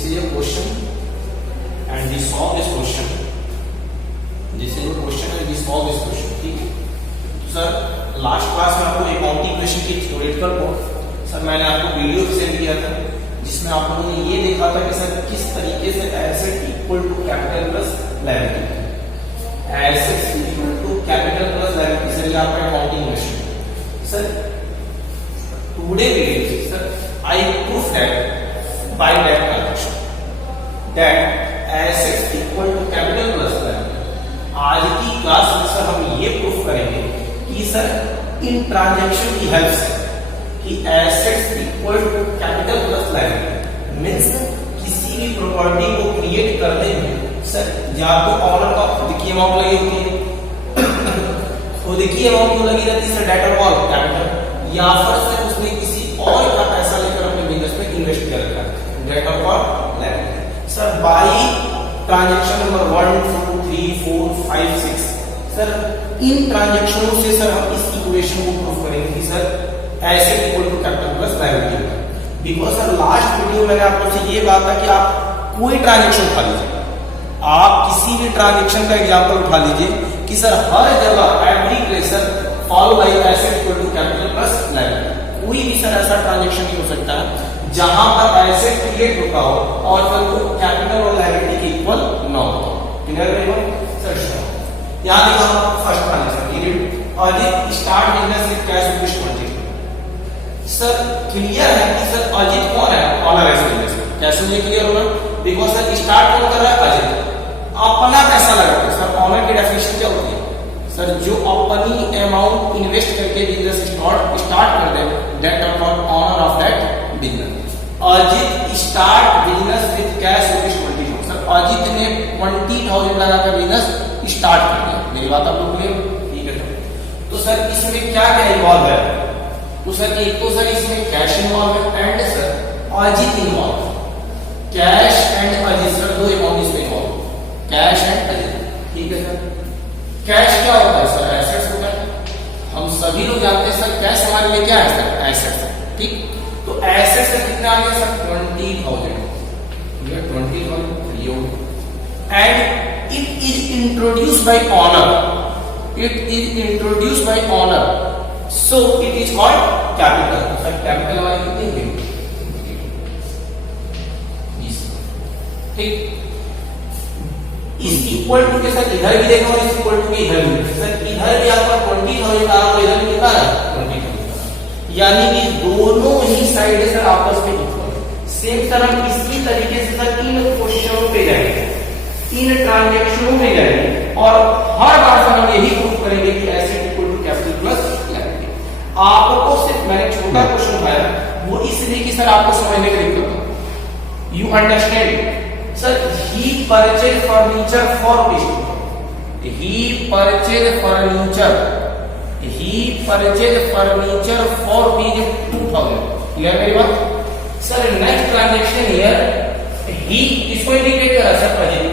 This is a question and we solve this question, this is a question and we solve this question. ठीक है, तो sir last class में आपको accounting question की theoretical part sir मैंने आपको video send किया था, जिसमें आप लोगों ने ये देखा था कि सर किस तरीके से asset equal to capital plus liability, assets equal to capital plus liability. Sir ये आपका accounting question. Sir today video sir I proof that by that transaction that assets equal to capital plus liability. आज की class में sir हम ये proof करेंगे कि sir इन ट्रांजैक्शन की हेल्प से कि assets equal to capital plus liability means किसी भी प्रॉपर्टी को क्रिएट करने में सर या तो ऑनर का खुद की अमाउंट लगी होती है, खुद की अमाउंट क्यों लगी रहती है sir, date of all capital, या फिर सर उसने किसी और का पैसा लेकर अपने बिजनेस में इन्वेस्ट किया रखा है, debt of all liability. Sir by transaction number 1 2 3 4 5 6 sir इन ट्रांजैक्शनों से सर हम इस इक्वेशन को प्रूव करेंगे कि sir asset equal to capital plus liability. Because sir last video मैंने आपको से ये कहा था कि आप कोई ट्रांजैक्शन उठा लीजिए, आप किसी भी ट्रांजैक्शन का एग्जांपल उठा लीजिए कि सर हर जगह every place sir follow by asset equal to capital plus liability. कोई भी सर ऐसा ट्रांजैक्शन नहीं हो सकता जहां पर एसेट क्रिएट होता हो और फिर वो कैपिटल और लायबिलिटी के इक्वल ना हो। क्लियर है सर? यहां देखो फर्स्ट ट्रांजैक्शन पीरियड और ये start business with cash rupees 20। Sir clear है कि सर अजित कौन है, ऑनर है बिजनेस में। कैसे मुझे क्लियर होगा? बिकॉज़ सर स्टार्ट कौन कर रहा है, अजित अपना पैसा लगा रहा है। सर ऑनर की डेफिनेशन क्या होती है सर, जो अपनी अमाउंट इन्वेस्ट करके बिजनेस स्टार्ट कर दे, that are called owner of that business. Ajit start business with cash rupees 20। Sir Ajit ने 20,000 लगाकर बिजनेस स्टार्ट कर दिया। मेरी बात आप लोग क्लियर? ठीक है। तो सर इसमें क्या क्या इन्वॉल्व है? तो सर एक तो सर इसमें कैश इन्वॉल्व है and sir Ajit involve. Cash and Ajit sir दो अमाउंट इसमें इन्वॉल्व, कैश एंड अजित। ठीक है सर। कैश क्या होता है सर, एसेट्स होता है। हम सभी लोग जानते हैं सर कैश हमारे लिए क्या है सर, एसेट्स है। ठीक, तो एसेट्स से कितना आ गया sir 20,000। 20,000 and it is introduced by honour, it is introduced by honour, so it is called capital। Sir capital हमारी कितनी है, 20। ठीक, इस इक्वल टू के साथ इधर भी देखो और इस इक्वल टू के इधर भी। सर इधर भी आपका 20,000 आ रहा है, इधर भी कितना है 20,000, यानी कि दोनों ही साइड सर आपस में इक्वल। सेम सर हम इसी तरीके से सर इन क्वेश्चनों पे जाएंगे, इन ट्रांजैक्शनों पे जाएंगे और हर बार सर हम यही प्रूव करेंगे कि asset equal to capital plus. आपको सिर्फ मैंने छोटा क्वेश्चन उठाया वो इसलिए कि सर आपको समझने की दिक्कत हो, you understand. Sir he purchase furniture for rupees, he purchase furniture, he purchase furniture for rupees 2,000। Clear मेरी बात? सर नेक्स्ट ट्रांजैक्शन हियर ही इसको इंडिकेट कर रहा है सर अजित,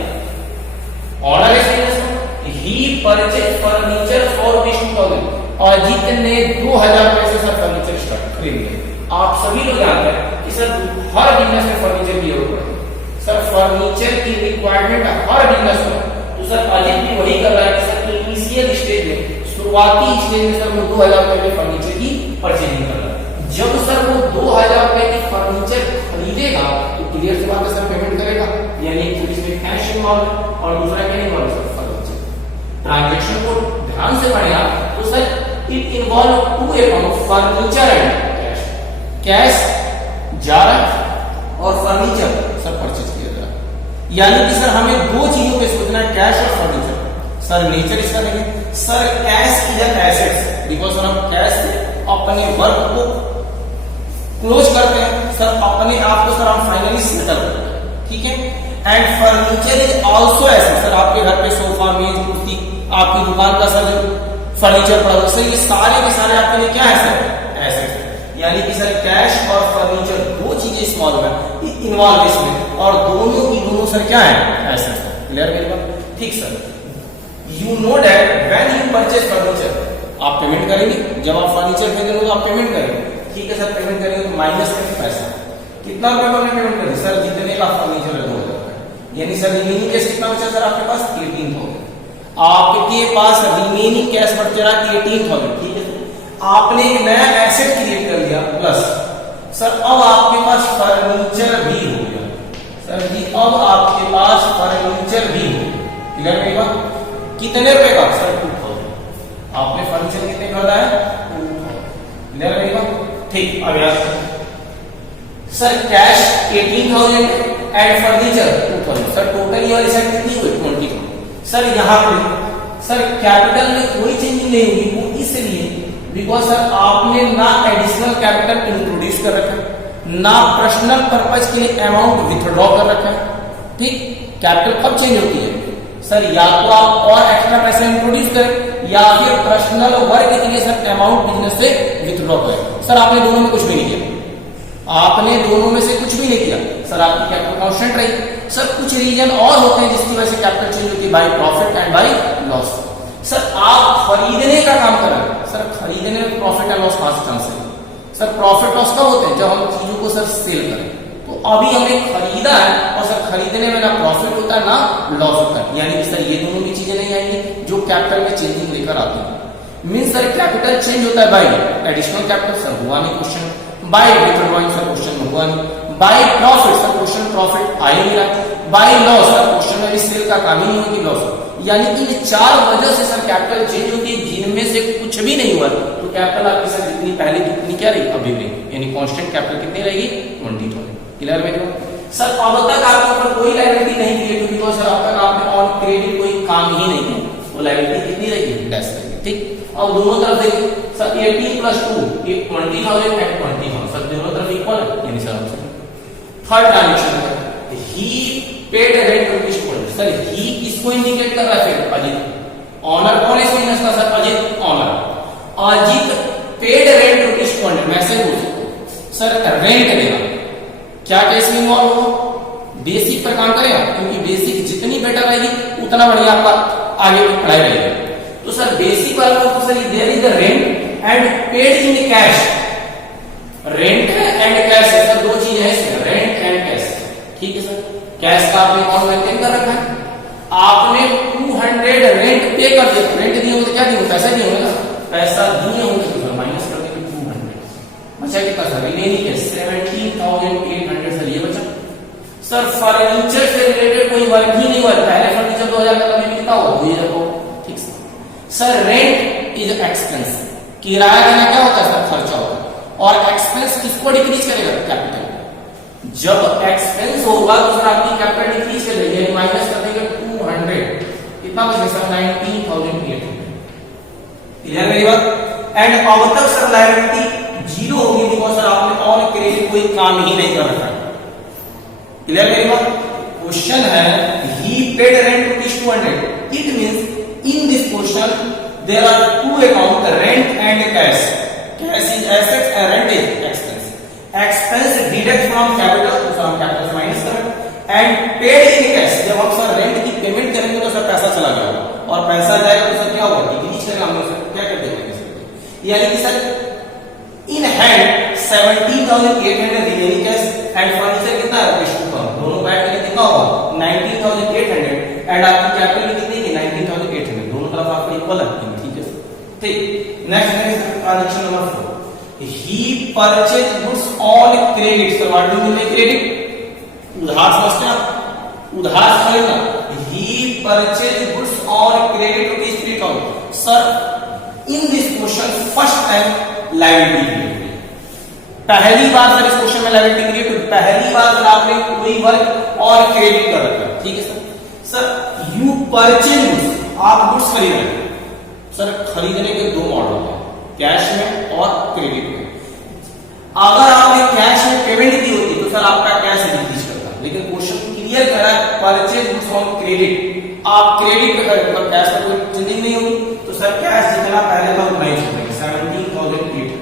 ऑनर है, he purchase furniture for rupees 2,000। Ajit ने 2,000 रुपए से सर फर्नीचर स्टार्ट खरीद लिया। आप सभी लोग जानते हैं कि सर हर बिजनेस में फर्नीचर की जरूरत है, सर फर्नीचर की रिक्वायरमेंट हर बिजनेस में। तो सर अजित भी वही कर रहा है कि सर इनिशियल स्टेज में, शुरुआती स्टेज में सर वो 2,000 रुपए के फर्नीचर की परचेजिंग कर रहा है। जब सर वो 2,000 रुपए की फर्नीचर खरीदेगा तो क्लियर सी बात है सर पेमेंट करेगा, यानी इसमें कैश इन्वॉल्व और दूसरा क्या इन्वॉल्व सर फर्नीचर। ट्रांजैक्शन को ध्यान से पढ़ेगा तो sir it involve two amount furniture and cash। Cash जा रहा है और फर्नीचर सर परचेज किया जा रहा है, यानी कि सर हमें दो चीजों पे सोचना है, कैश और फर्नीचर। सर नेचर इसका नहीं है sir, cash is an asset, because sir हम कैश से अपने वर्क को क्लोज करते हैं सर, अपने आप को सर हम फाइनली सेटल करते हैं। ठीक है, and furniture is also asset. Sir आपके घर पे सोफा, मेज, कुर्सी, आपकी दुकान का सर जो फर्नीचर पड़ा हुआ, सर ये सारे के सारे आपके लिए क्या है सर, एसेट। यानी कि सर कैश और फर्नीचर दो चीजें इन्वॉल्व है इन्वॉल्व इसमें, और दोनों की दोनों सर क्या है, एसेट। क्लियर मेरी बात? ठीक sir, you know that when you purchase furniture आप पेमेंट करेंगे, जब आप फर्नीचर खरीदेंगे तो आप पेमेंट करेंगे। ठीक है सर, पेमेंट करेंगे तो माइनस करेंगे पैसा, कितना रुपए को हमने पेमेंट कर दिया सर, जितने का फर्नीचर है 2000 रुपए, यानी सर रिमेनिंग कैश कितना बचा सर आपके पास 18,000। आपके पास रिमेनिंग कैश बच रहा 18,000, ठीक है। आपने एक नया एसेट क्रिएट कर लिया प्लस सर अब आपके पास फर्नीचर भी हो गया सर जी, अब आपके पास फर्नीचर भी हो गया। क्लियर मेरी बात? कितने रुपए का सर 2000। आपने फर्नीचर कितने खरीदा है 2000। क्लियर मेरी बात? ठीक। अब यार sir cash 18,000 and furniture 2000, sir total ये वाली साइड कितनी हुई 20,000। सर यहाँ पे सर कैपिटल में कोई चेंजिंग नहीं होगी, वो इसलिए बिकॉज सर आपने ना एडिशनल कैपिटल इंट्रोड्यूस कर रखा है, ना पर्सनल पर्पज के लिए अमाउंट विथड्रॉ कर रखा है। ठीक, कैपिटल कब चेंज होती है सर, या तो आप और एक्स्ट्रा पैसा इंट्रोड्यूस करें या फिर पर्सनल वर्क के लिए सर अमाउंट बिजनेस से विथड्रॉ करें। सर आपने दोनों में कुछ भी नहीं किया, आपने दोनों में से कुछ भी नहीं किया सर, आपकी कैपिटल कांस्टेंट रही। सर कुछ रीजन और होते हैं जिसकी वजह से कैपिटल चेंज होती है, by profit and by loss. Sir आप खरीदने का काम कर रहे हैं, सर खरीदने में प्रॉफिट एंड लॉस कहां से चांस है सर, प्रॉफिट लॉस कब होते हैं जब हम चीजों को सर सेल करें। तो अभी हमने खरीदा है और सर खरीदने में ना प्रॉफिट होता है ना लॉस होता है, यानी कि सर ये दोनों भी चीजें नहीं आएंगी जो कैपिटल में चेंजिंग लेकर आती है। मीन सर कैपिटल चेंज होता है बाय एडिशनल कैपिटल, सर हुआ नहीं question, by withdrawing sir question में हुआ नहीं, by profit sir question profit आ ही नहीं रहा, बाय लॉस सर क्वेश्चन में भी सेल का काम ही नहीं होगी लॉस। यानी इन चार वजह से सर कैपिटल चेंज होती है, जिनमें से कुछ भी नहीं हुआ तो कैपिटल आपकी सर जितनी पहले कितनी क्या रही अभी भी, यानी कांस्टेंट कैपिटल कितनी रहेगी 20,000। क्लियर मेरे को? सर अब तक आपके ऊपर कोई लायबिलिटी नहीं क्रिएट हुई बिकॉज सर अब तक आपने ऑन क्रेडिट कोई काम ही नहीं किया, वो लायबिलिटी कितनी रहेगी डैश रहेगी। ठीक, अब दोनों तरफ देखिए सर 18 प्लस 2 ये 20,000 एंड 20,000 सर दोनों तरफ इक्वल है, यानी सर हमसे थर्ड ट्रांजैक्शन है he paid rent rupees 20। Sir ही किसको इंडिकेट कर रहा है फिर अजीत, ऑनर कौन है इस बिजनेस का sir Ajit owner, Ajit paid rent rupees 20। Message बोल सकते सर रेंट देना क्या केस में इन्वॉल्व होगा, बेसिक पर काम करेगा क्योंकि बेसिक जितनी बेटर रहेगी उतना बढ़िया आपका आगे की पढ़ाई रहेगी। तो सर बेसिक वाला तो sir there is the rent and paid in cash, rent है एंड कैश है सर, दो चीजें हैं इसमें रेंट एंड कैश। ठीक है सर, कैश का आपने अकाउंट मेंटेन कर रखा है, आपने 200 रेंट पे कर दिया, रेंट दिए होंगे तो क्या दिए होंगे पैसा दिए होंगे ना, पैसा दिए होंगे तो सर माइनस कर देंगे 200, बचा कितना सर रिमेनिंग है 17,800 सर ये बचा। सर फर्नीचर से रिलेटेड कोई वर्क ही नहीं हुआ, पहले फर्नीचर 2000 का अभी कितना हुआ 2000 को। ठीक सर रेंट इज एक्सपेंस, किराया देना क्या होता है सर खर्चा होता है, और एक्सपेंस किसको डिक्रीज करेगा कैपिटल, जब एक्सपेंस होगा तो सर आपकी कैपिटल डिक्रीज करेगी, माइनस कर देंगे 200, कितना बचेगा सर 19,800। क्लियर मेरी बात? एंड अब तक सर लायबिलिटी जीरो होगी बिकॉज सर आपने ऑन क्रेडिट कोई काम ही नहीं कर रखा है। क्लियर मेरी बात? क्वेश्चन है he paid rent rupees 200, it means in this question there are two account rent and cash, cash is asset and rent is expense, expense deduct from capital तो हम कैपिटल से माइनस करें and paid in cash, जब हम sir rent की payment करेंगे तो sir पैसा चला गया और पैसा जाएगा तो सर क्या होगा डिक्रीज करेंगे हम लोग क्या कर देंगे, यानी कि sir in hand 17,800 remaining cash and furniture कितना है रुपीज 2,000, दोनों को ऐड करके कितना होगा 19,800 एंड आपकी कैपिटल कितनी है 19,800, दोनों तरफ आपको इक्वल है। ठीक है ठीक, next transaction number 4, he purchase goods on credit. Sir what do you mean credit, उधार समझते हैं आप, उधार खरीदना, he purchase goods on credit rupees 3,000। Sir in this question first time liability, पहली बार सर इस क्वेश्चन में लायबिलिटी क्रिएट हुई, पहली बार सर आपने कोई वर्क और क्रेडिट कर रखा है। ठीक है sir, sir you purchase goods, आप गुड्स खरीद रहे हैं सर, खरीदने के दो मॉडल होते हैं कैश में और क्रेडिट में। अगर आपने कैश में पेमेंट की होती तो सर आपका कैश डिक्रीज करता, लेकिन क्वेश्चन क्लियर कर रहा है परचेज गुड्स ऑन क्रेडिट, आप क्रेडिट पे करें तो कैश में कोई चेंजिंग नहीं होगी, तो सर कैश जितना पहले था उतना ही छोड़ेंगे 17,800।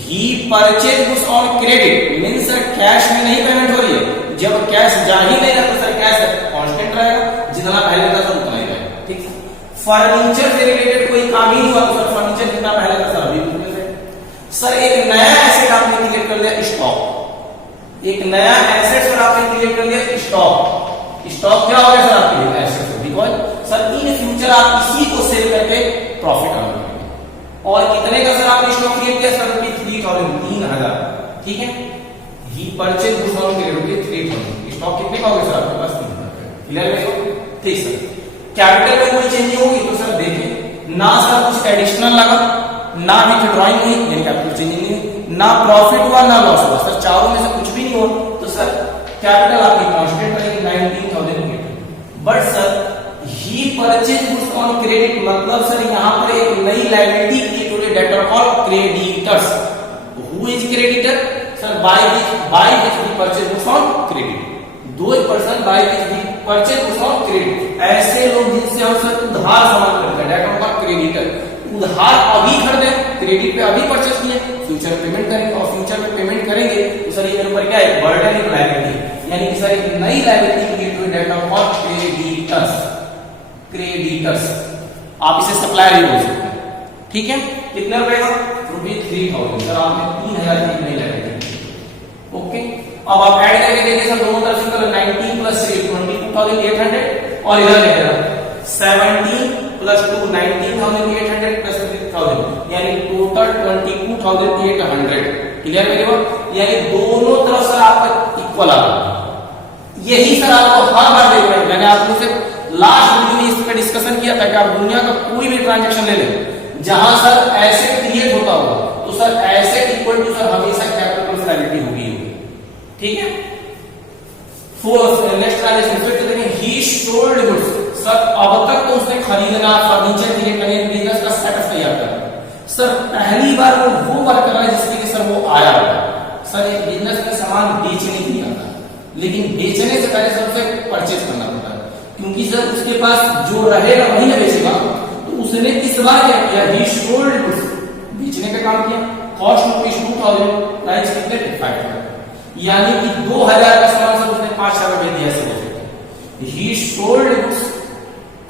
He purchase goods on credit means sir cash में नहीं पेमेंट हो रही है, जब कैश जा ही नहीं रहा तो सर कैश कांस्टेंट रहेगा, जितना पहले था सर उतना ही रहेगा। ठीक, फर्नीचर से रिलेटेड कोई काम ही नहीं हुआ तो सर फर्नीचर जितना पहले था सर अभी भी मिल रहा है। सर एक नया एसेट आपने क्रिएट कर लिया स्टॉक, एक नया एसेट सर आपने क्रिएट कर लिया, स्टॉक। स्टॉक क्या हो गया सर आपके लिए? Asset. Because sir in future आप इसी को सेल करके प्रॉफिट अर्न करेंगे। और कितने का सर आपने स्टॉक क्रिएट किया? सर 3000। ठीक है, he purchase goods on credit 3000। Stock कितने का हो गया सर आपके पास? 3000। क्लियर है? ठीक सर। कैपिटल में कोई चेंज होगी तो सर देखिए, ना सर कुछ एडिशनल लगा, ना भी ड्रॉइंग हुई, यानी कैपिटल चेंज नहीं हुई, ना प्रॉफिट हुआ, ना लॉस हुआ। सर चारों में से कुछ भी नहीं हुआ तो सर कैपिटल आपकी कांस्टेंट रहेगी 19,000। But sir he purchase goods on credit मतलब सर यहाँ पर एक नई लायबिलिटी क्रिएट हो रही है, debtor called creditors. Who is creditor? Sir by which we purchase goods on credit. दो person by which we purchase goods on credit, ऐसे लोग जिनसे हम सर उधार सामान खरीदते हैं, डेटर कॉल्ड क्रेडिटर। उधार अभी खरीदे, क्रेडिट पे अभी परचेज किए, फ्यूचर पेमेंट करेंगे और फ्यूचर में पेमेंट करेंगे तो सर ये मेरे ऊपर क्या है? बर्डन ऑफ लायबिलिटी, यानी कि सर एक नई लायबिलिटी क्रिएट हुई, डेटर कॉल्ड क्रेडिटर्स। क्रेडिटर्स आप इसे सप्लायर ही बोल सकते हैं। ठीक है, कितने रुपए का? ₹3000। सर आपने 3000 की नई लायबिलिटी। ओके, अब आप ऐड करके देखिए सर, दोनों तरफ से 19 प्लस 3 22,800 और इधर देखिए 17 प्लस 2 19,800 प्लस 3000, यानी टोटल 22,800। क्लियर मेरे बात? यानी दोनों तरफ सर आपका इक्वल आ रहा है। यही सर आपको हर बार देखना है। मैंने आपको से लास्ट वीडियो में इस पे डिस्कशन किया था कि आप दुनिया का कोई भी ट्रांजैक्शन ले लें जहां सर एसेट क्रिएट होता होगा तो sir asset equal to sir हमेशा कैपिटल प्लस लायबिलिटी होगी। ठीक है, नेक्स्ट ट्रांजैक्शन फिर तो देखें, ही सोल्ड गुड्स। सर अब तक तो उसने खरीदना, फर्नीचर क्रिएट करने, बिजनेस का सेटअप तैयार करना। सर पहली बार वो वर्क कर रहा है जिसके कि सर वो आया होगा। सर एक बिजनेस में सामान बेचने के लिए आता है, लेकिन बेचने से पहले सर उसे परचेज करना पड़ता है, क्योंकि सर उसके पास जो रहेगा वही ना बेचेगा। तो उसने इस बार क्या किया? ही सोल्ड गुड्स, बेचने का काम किया। कॉस्ट ₹2,000, प्राइस कितने? 5,000, यानी कि 2,000 का सामान सर उसने 5,000 में दिया। ही सोल्ड गुड्स,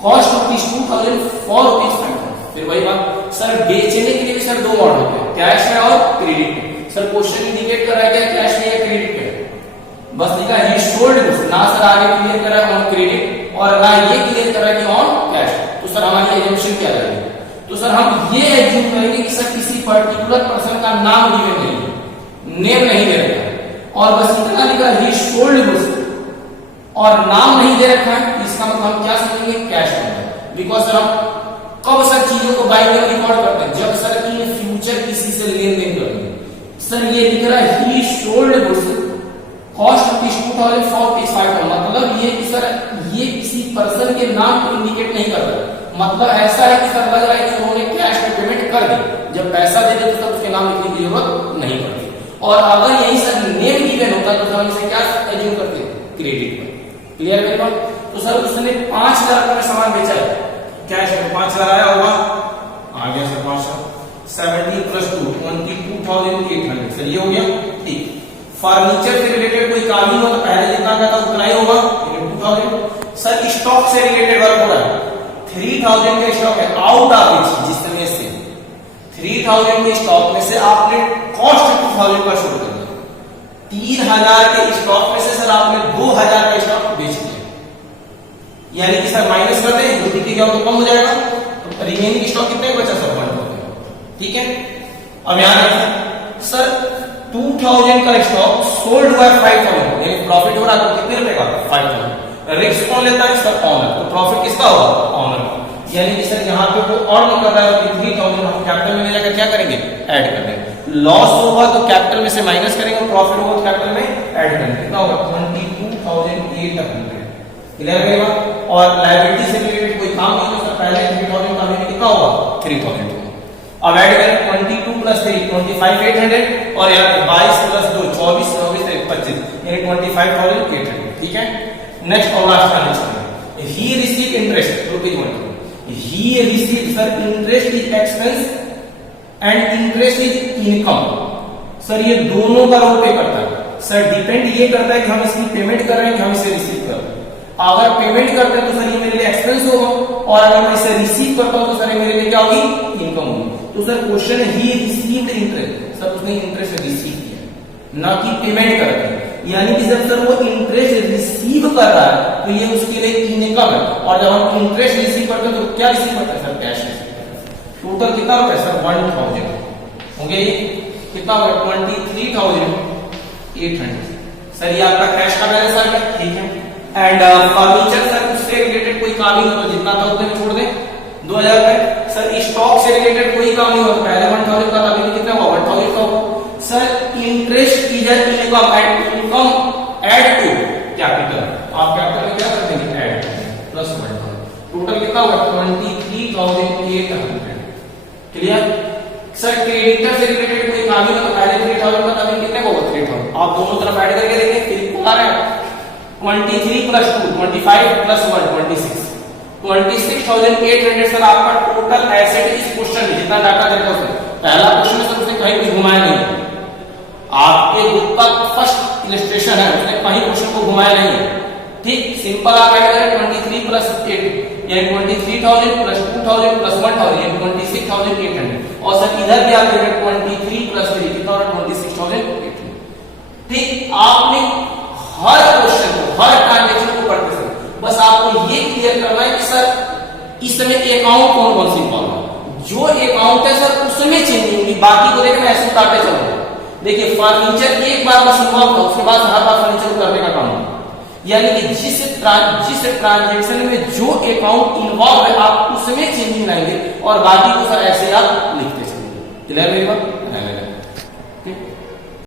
कॉस्ट ₹2,000 फॉर ₹5,000। फिर वही बात सर, बेचने के लिए भी सर दो मॉडल होते हैं, कैश में और क्रेडिट में। सर क्वेश्चन इंडिकेट कर रहा है क्या कैश में या क्रेडिट में? बस लिखा ही सोल्ड गुड्स, ना सर आगे क्लियर कर रहा है ऑन क्रेडिट और ना ये क्लियर कर रहा है कि ऑन कैश। तो सर हमारी एजम्पशन क्या रहेगी? तो सर हम ये एज्यूम करेंगे कि सर किसी पर्टिकुलर पर्सन का नाम गिवन नहीं है, नेम नहीं दे रखा है, और बस इतना लिखा ही सोल्ड गुड्स और नाम नहीं दे रखा है। इसका मतलब हम क्या समझेंगे? कैश में। बिकॉज सर हम कब सर चीजों को बाय में रिकॉर्ड करते हैं? जब सर इन फ्यूचर किसी से लेन देन करेंगे। सर ये लिख रहा है ही सोल्ड गुड्स, कॉस्ट ₹2,000 फॉर ₹5,000, मतलब ये कि सर ये किसी पर्सन के नाम को इंडिकेट नहीं कर रहा। मतलब ऐसा है कि सर लग रहा है कि उन्होंने कैश में पेमेंट कर दी, जब पैसा दे दे तो सर उसके नाम लिखने की जरूरत नहीं पड़ती। और अगर यही सर नेम गिवन होता तो सर हम इसे क्या एज्यूम करते? क्रेडिट में। क्लियर मेरे बात? तो सर उसने 5,000 का सामान बेचा है, कैश में 5,000 आया होगा, आ गया सर 5,000। 17 प्लस 2 22,800, सर ये हो गया। ठीक, फर्नीचर से रिलेटेड कोई काम ही हो तो पहले जितना का था उतना ही होगा, 2,000। सर स्टॉक से रिलेटेड वर्क हो रहा है, 3,000 का स्टॉक है, आउट ऑफ जिस तरह से 3,000 के स्टॉक में से आपने कॉस्ट 2,000 का शुरू कर दिया। 3,000 के स्टॉक में से सर आपने 2,000 का स्टॉक बेच दिया, यानी कि सर माइनस कर दें, जो दिखेगा वो तो कम हो जाएगा, तो रिमेनिंग स्टॉक कितने बचा सर? 1,000। ठीक है, अब यहां देखिए सर 2,000 का स्टॉक सोल्ड हुआ है 5,000, यानी प्रॉफिट हो रहा है कितने रुपए का? 5,000। रिस्क कौन लेता है? Sir honour. तो प्रॉफिट किसका होगा? ऑनर। यानी कि सर यहाँ पे वो और नहीं कर रहा है, 3,000 हम कैपिटल में ले जाकर क्या करेंगे? ऐड कर देंगे। लॉस होगा तो कैपिटल में से माइनस करेंगे, प्रॉफिट होगा तो कैपिटल में ऐड करेंगे। कितना होगा? 22,800। क्लियर है बात? और लायबिलिटी से रिलेटेड कोई काम नहीं, तो सर पहले 3,000 का लेने कितना होगा? 3,000। अब ऐड करें 22 प्लस 3 25,800 और यहाँ पे 22 प्लस 2 24 24 25, यानी 25,800। ठीक है, नेक्स्ट और last transaction, he receive interest ₹1। He receive sir interest is expense and interest is income. Sir ये दोनों का रोल पे करता है। सर डिपेंड ये करता है कि हम इसकी पेमेंट कर रहे हैं कि हम इसे रिसीव कर रहे हैं। अगर पेमेंट करते हैं तो सर ये मेरे लिए एक्सपेंस होगा, और अगर मैं इसे रिसीव करता हूं तो सर ये मेरे लिए क्या होगी? इनकम होगी। तो सर क्वेश्चन है ही रिसीव्ड इंटरेस्ट, सर उसने इंटरेस्ट रिसीव किया, ना कि पेमेंट करते हैं। यानी कि जब सर वो इंटरेस्ट रिसीव कर रहा है तो ये उसके लिए इनकम है, और जब हम इंटरेस्ट रिसीव करते हैं तो क्या रिसीव करते हैं सर? कैश रिसीव करते हैं। टोटल कितना होगा सर? 1000 हो गया। ये कितना होगा? 23,800। सर ये आपका कैश का बैलेंस आ गया, ठीक है। एंड फर्नीचर सर उससे रिलेटेड कोई काम ही हो तो जितना था उतने में छोड़ दे, 2000 रुपए। सर स्टॉक से रिलेटेड कोई काम नहीं हो तो पहले 1000 का था, अभी कितना होगा? 1000 का होगा। Sir interest is an income and income add to capital, आप कैपिटल में क्या कर देंगे? Add plus 1000। टोटल कितना होगा? 23,800। क्लियर? सर क्रेडिटर से रिलेटेड कोई काम ही हो तो पहले 3000 का था, अभी कितने का होगा? 3000। आप दोनों तरफ ऐड करके देखें फिर इक्वल आ रहा है। 23 प्लस 2 25 प्लस 1 26, 26,800 सर आपका टोटल एसेट इस क्वेश्चन में जितना डाटा देता है उसमें। पहला क्वेश्चन में सर उसने कहीं कुछ घुमाया नहीं, आपके बुक का फर्स्ट इलस्ट्रेशन है, उसने कहीं क्वेश्चन को घुमाया नहीं है, ठीक। सिंपल आप ऐड करें 23 प्लस 8 यानी 23,000 प्लस 2,000 प्लस 1,000 यानी 26,800, और सर इधर भी आप देखें 23 प्लस 3 कितना हो रहा है? 26,800, ठीक। आपने हर क्वेश्चन को, हर ट्रांजेक्शन को पढ़ते समय बस आपको ये क्लियर करना है कि सर इसमें अकाउंट कौन कौन सी इंवॉल्व है। जो अकाउंट है सर उसमें चेंजिंग होगी, बाकी को देखना ऐसे काटे चलो। देखिए फर्नीचर एक बार बस इन्वॉल्व था, उसके बाद हर बार फर्नीचर करने का काम है, यानी कि जिस ट्रांजेक्शन में जो अकाउंट इन्वॉल्व है आप उसमें चेंजिंग लाएंगे और बाकी को सर ऐसे आप लिखते चलेंगे। क्लियर मेरी बात?